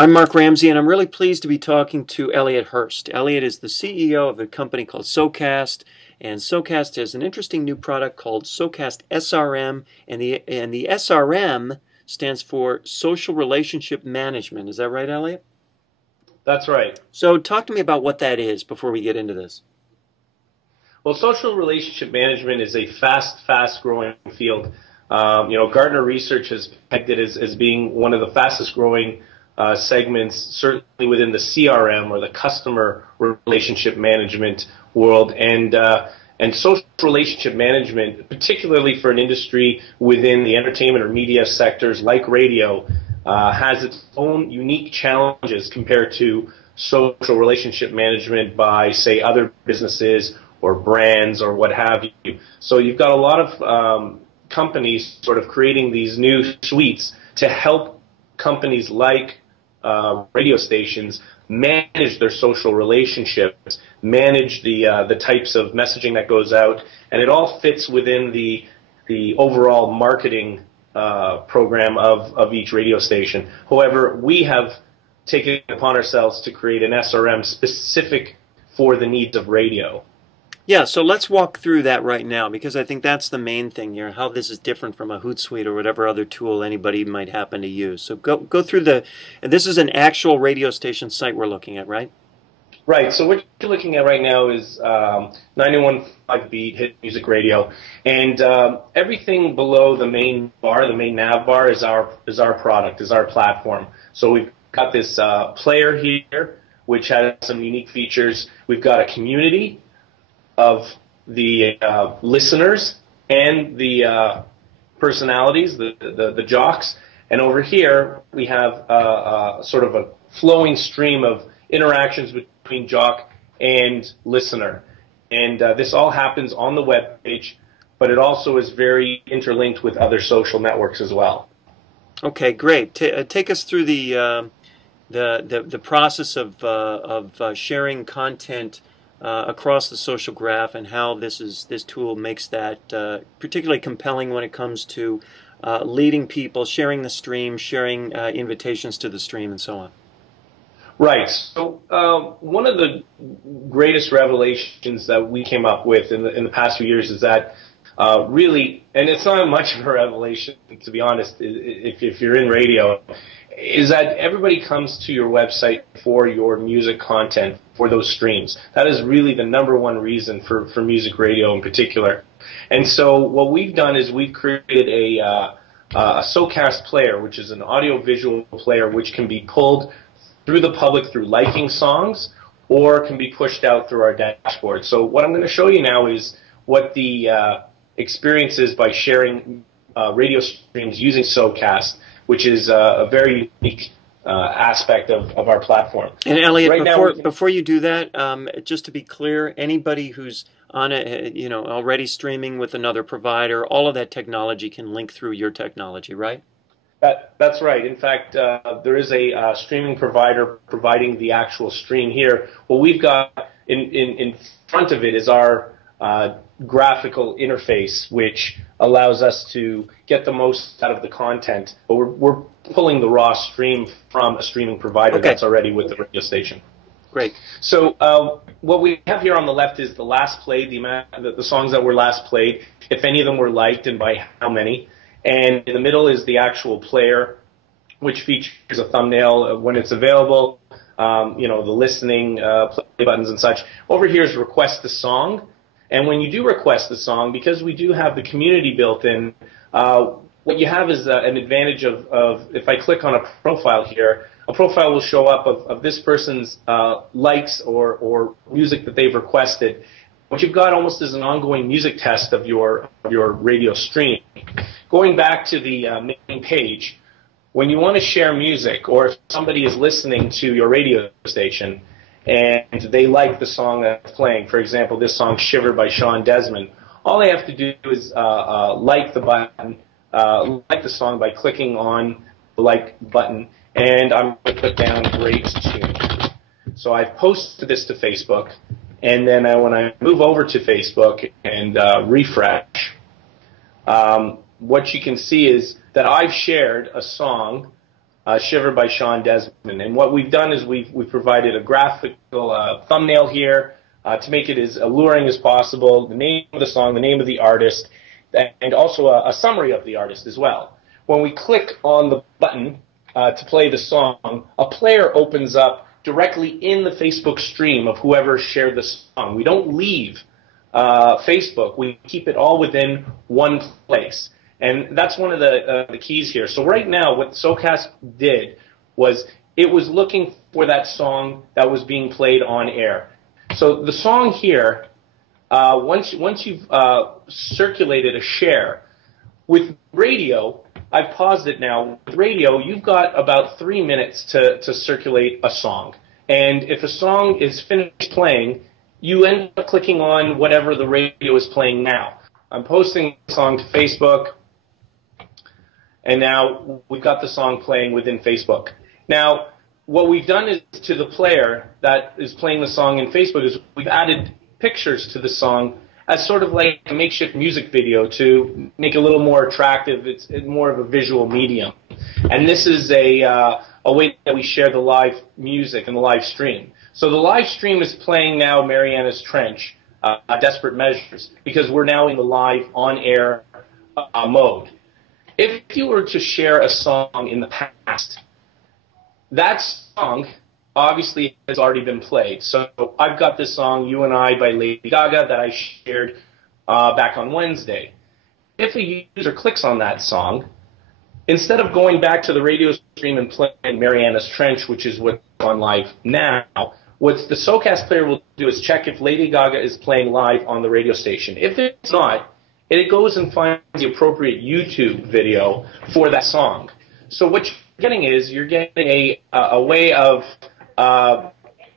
I'm Mark Ramsey, and I'm really pleased to be talking to Elliot Hurst. Elliot is the CEO of a company called SoCast, and SoCast has an interesting new product called SoCast SRM, and the SRM stands for Social Relationship Management. Is that right, Elliot? That's right. So talk to me about what that is before we get into this. Well, social relationship management is a fast-growing field. Gartner Research has pegged it as being one of the fastest-growing segments, certainly within the CRM or the customer relationship management world, and social relationship management, particularly for an industry within the entertainment or media sectors like radio, has its own unique challenges compared to social relationship management by, say, other businesses or brands or what have you. So you've got a lot of companies sort of creating these new suites to help companies like radio stations manage their social relationships, manage the types of messaging that goes out, and it all fits within the overall marketing program of each radio station. However, we have taken it upon ourselves to create an SRM specific for the needs of radio. Yeah, so let's walk through that right now, because I think that's the main thing here, how this is different from a Hootsuite or whatever other tool anybody might happen to use. So go through and this is an actual radio station site we're looking at, right? Right, so what you're looking at right now is 91.5 Beat Hit Music Radio, and everything below the main bar, the main nav bar, is our product, is our platform. So we've got this player here, which has some unique features. We've got a community of the listeners and the personalities, the jocks, and over here we have sort of a flowing stream of interactions between jock and listener, and this all happens on the web page, but it also is very interlinked with other social networks as well. Okay, great. Take us through the process of sharing content across the social graph, and how this tool makes that particularly compelling when it comes to leading people, sharing the stream, sharing invitations to the stream, and so on. Right. So one of the greatest revelations that we came up with in the past few years is that really, and it's not much of a revelation, to be honest, if you're in radio, is that everybody comes to your website for your music content, for those streams. That is really the number one reason for music radio in particular. And so what we've done is we've created a SoCast player, which is an audio-visual player which can be pulled through the public through liking songs, or can be pushed out through our dashboard. So what I'm going to show you now is what the experience is by sharing radio streams using SoCast, which is a very unique aspect of our platform. And Elliot, right before you do that, just to be clear, anybody who's on already streaming with another provider, all of that technology can link through your technology, right? That's right. In fact, there is a streaming provider providing the actual stream here. What we've got in front of it is our graphical interface, which allows us to get the most out of the content. But we're pulling the raw stream from a streaming provider that's already with the radio station. Great. So what we have here on the left is the last played, the songs that were last played, if any of them were liked and by how many. And in the middle is the actual player, which features a thumbnail when it's available, the listening play buttons and such. Over here is request the song. And when you do request the song, because we do have the community built in, what you have is an advantage of if I click on a profile here, a profile will show up of this person's likes or music that they've requested. What you've got almost is an ongoing music test of your radio stream. Going back to the main page, when you want to share music, or if somebody is listening to your radio station and they like the song that's playing, for example, this song Shiver by Sean Desmond, all they have to do is like the button, like the song by clicking on the like button, and I'm going to put down great tune. So I've posted this to Facebook, And then when I move over to Facebook and refresh, what you can see is that I've shared a song, Shiver by Sean Desmond. And what we've done is we've provided a graphical thumbnail here to make it as alluring as possible, the name of the song, the name of the artist, and also a summary of the artist as well. When we click on the button to play the song, a player opens up directly in the Facebook stream of whoever shared the song. We don't leave Facebook. We keep it all within one place. And that's one of the keys here. So right now, what SoCast did was it was looking for that song that was being played on air. So the song here, once you've circulated a share, with radio, I've paused it now. With radio, you've got about 3 minutes to circulate a song. And if a song is finished playing, you end up clicking on whatever the radio is playing now. I'm posting the song to Facebook, and now we've got the song playing within Facebook. Now, what we've done is to the player that is playing the song in Facebook is we've added pictures to the song as sort of like a makeshift music video to make it a little more attractive. It's more of a visual medium. And this is a way that we share the live music and the live stream. So the live stream is playing now Mariana's Trench, Desperate Measures, because we're now in the live on-air mode. If you were to share a song in the past, that song obviously has already been played. So I've got this song, You and I by Lady Gaga, that I shared back on Wednesday. If a user clicks on that song, instead of going back to the radio stream and playing Mariana's Trench, which is what's on live now, what the SoCast player will do is check if Lady Gaga is playing live on the radio station. If it's not, it goes and finds the appropriate YouTube video for that song. So what you're getting is you're getting a way of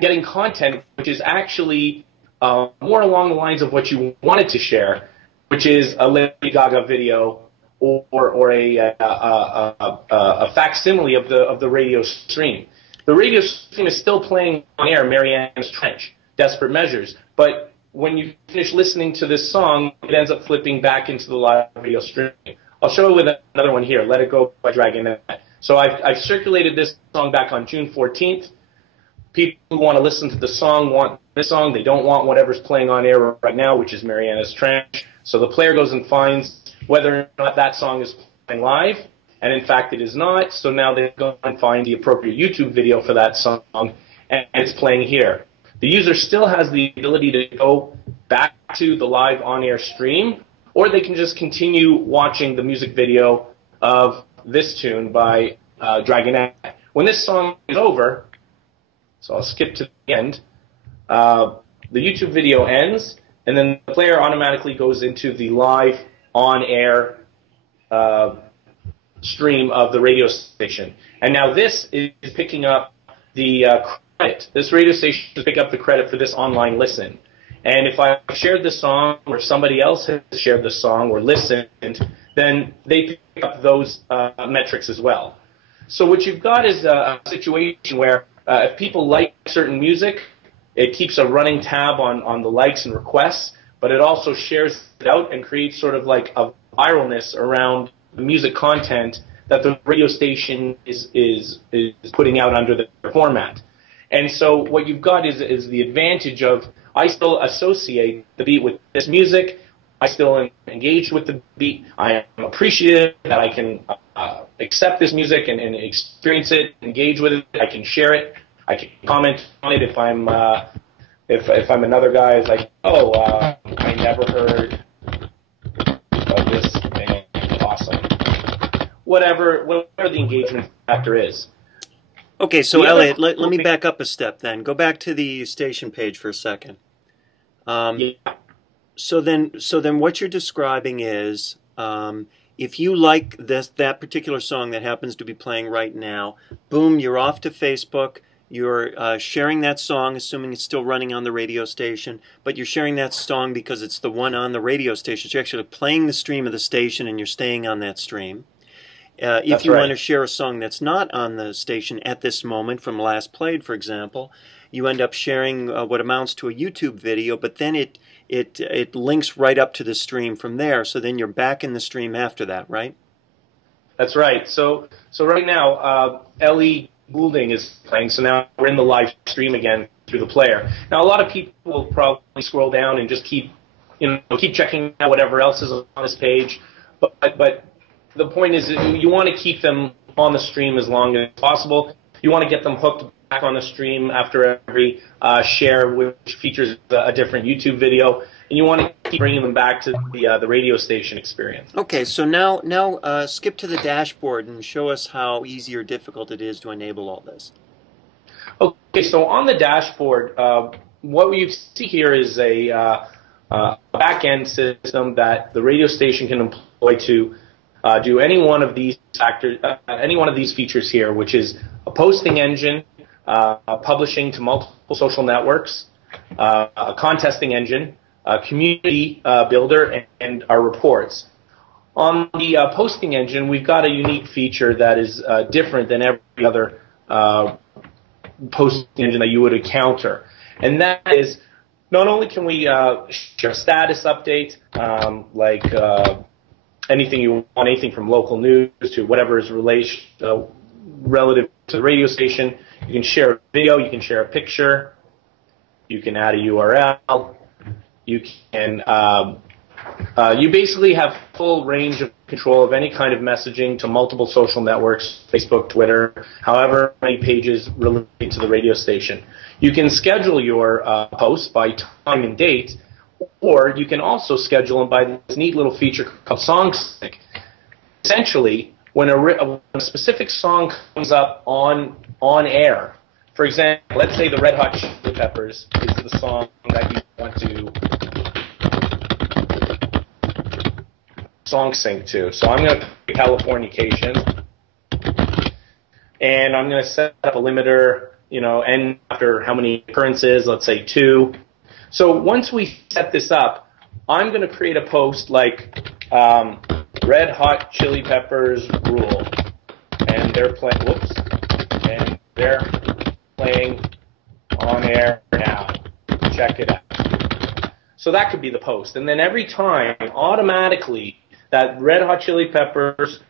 getting content which is actually more along the lines of what you wanted to share, which is a Lady Gaga video or a facsimile of the radio stream. The radio stream is still playing on air Mariana's Trench, Desperate Measures, but when you finish listening to this song, it ends up flipping back into the live radio stream. I'll show you with another one here, Let It Go by Dragonette. So I've circulated this song back on June 14th. People who want to listen to the song want this song. They don't want whatever's playing on air right now, which is Mariana's Trench. So the player goes and finds whether or not that song is playing live, and in fact it is not. So now they go and find the appropriate YouTube video for that song, and it's playing here. The user still has the ability to go back to the live on-air stream, or they can just continue watching the music video of this tune by Dragonette. When this song is over, so I'll skip to the end, the YouTube video ends, and then the player automatically goes into the live on-air stream of the radio station. And now this is picking up the credit. This radio station is picking up the credit for this online listen. And if I shared the song or somebody else has shared the song or listened, then they pick up those metrics as well. So what you've got is a situation where if people like certain music, it keeps a running tab on the likes and requests, but it also shares it out and creates sort of like a viralness around the music content that the radio station is putting out under the format. And so what you've got is the advantage of I still associate the beat with this music. I still am engaged with the beat. I am appreciative that I can accept this music and experience it, engage with it. I can share it. I can comment on it if I'm another guy is like, oh, I never heard of this thing. Awesome. Whatever the engagement factor is. Okay, so Elliot, let me back up a step then. Go back to the station page for a second. Yeah. So then what you're describing is if you like that particular song that happens to be playing right now, boom, you're off to Facebook. You're sharing that song, assuming it's still running on the radio station, but you're sharing that song because it's the one on the radio station. So you're actually playing the stream of the station and you're staying on that stream. If you want to share a song that's not on the station at this moment from last played, for example, you end up sharing what amounts to a YouTube video, but then it links right up to the stream from there. So then you're back in the stream after that, right? That's right. So right now, Ellie Goulding is playing. So now we're in the live stream again through the player. Now a lot of people will probably scroll down and just keep checking out whatever else is on this page. But the point is that you want to keep them on the stream as long as possible. You want to get them hooked back on the stream after every share, which features a different YouTube video, and you want to keep bringing them back to the radio station experience. Okay, so now skip to the dashboard and show us how easy or difficult it is to enable all this. Okay, so on the dashboard, what we see here is a back-end system that the radio station can employ to do any one of these features here, which is a posting engine, publishing to multiple social networks, a contesting engine, a community builder, and our reports. On the posting engine, we've got a unique feature that is different than every other posting engine that you would encounter, and that is not only can we share a status update, like anything you want, anything from local news to whatever is relative to the radio station. You can share a video, you can share a picture, you can add a URL, you can you basically have full range of control of any kind of messaging to multiple social networks, Facebook, Twitter, however many pages relate to the radio station. You can schedule your posts by time and date, or you can also schedule them by this neat little feature called Song Sync. Essentially, when a specific song comes up on air, for example, let's say the Red Hot Chili Peppers is the song that you want to song sync to. So I'm going to pick Californication, and I'm going to set up a limiter, and after how many occurrences, let's say 2. So once we set this up, I'm going to create a post like Red Hot Chili Peppers rule, and they're playing. Whoops, and they're playing on air now. Check it out. So that could be the post, and then every time, automatically, that Red Hot Chili Peppers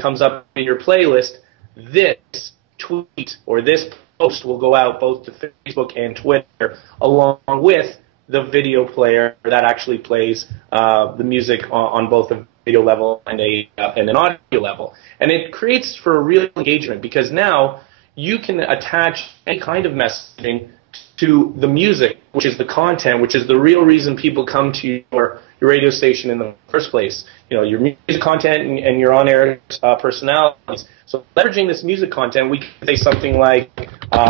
comes up in your playlist, this tweet or this post will go out both to Facebook and Twitter, along with the video player that actually plays the music on both a video level and an audio level. And it creates for a real engagement, because now you can attach any kind of messaging to the music, which is the content, which is the real reason people come to your radio station in the first place. Your music content and your on-air personalities. So leveraging this music content, we can say something like,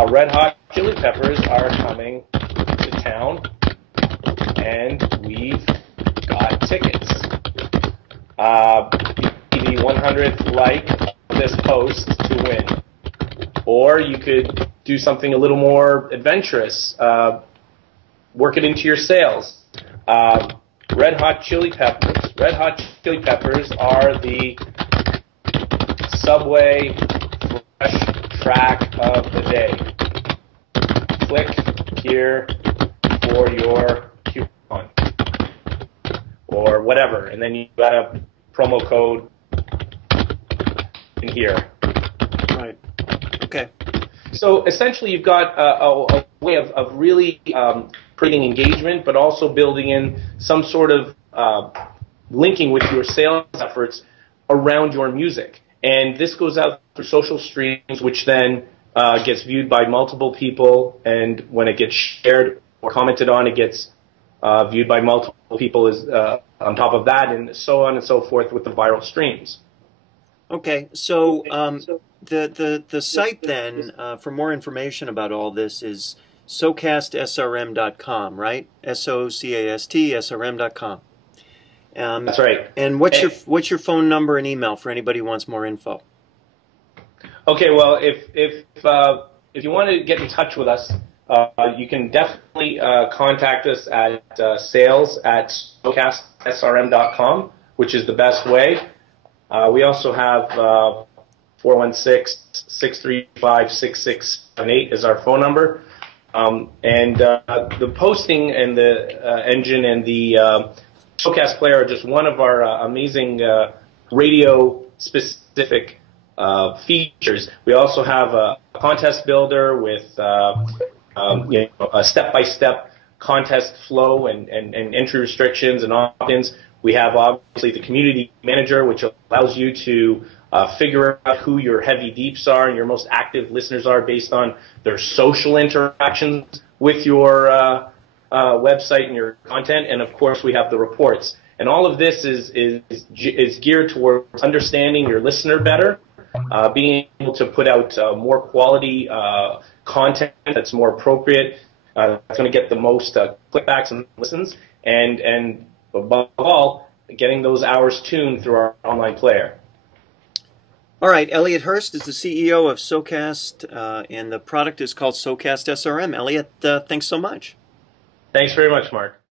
Red Hot Chili Peppers are coming to town, and we've got tickets. The 100th like of this post to win. Or you could do something a little more adventurous. Work it into your sales. Red Hot Chili Peppers. Red Hot Chili Peppers are the Subway fresh track of the day. Click here for your coupon. Or whatever. And then you got a promo code in here. Right. Okay. So essentially you've got a way of really creating engagement, but also building in some sort of linking with your sales efforts around your music. And this goes out through social streams, which then gets viewed by multiple people, and when it gets shared or commented on, it gets viewed by multiple people on top of that, and so on and so forth with the viral streams. Okay, so the site then, for more information about all this, is socastsrm.com, right? SOCAST-SRM.com. That's right. And what's your phone number and email for anybody who wants more info? Okay, well, if you want to get in touch with us, you can definitely contact us at sales@socastsrm.com, which is the best way. We also have 416-635-6678 is our phone number. The posting and the engine and the Showcast player are just one of our amazing radio-specific features. We also have a contest builder with a step-by-step contest flow and entry restrictions and opt-ins. We have obviously the community manager, which allows you to figure out who your heavy deeps are and your most active listeners are based on their social interactions with your website and your content. And of course, we have the reports. And all of this is geared towards understanding your listener better, being able to put out more quality content that's more appropriate, that's going to get the most clickbacks and listens, and above all, getting those hours tuned through our online player. All right, Elliot Hurst is the CEO of Socialcast, and the product is called Socialcast SRM. Elliot, thanks so much. Thanks very much, Mark.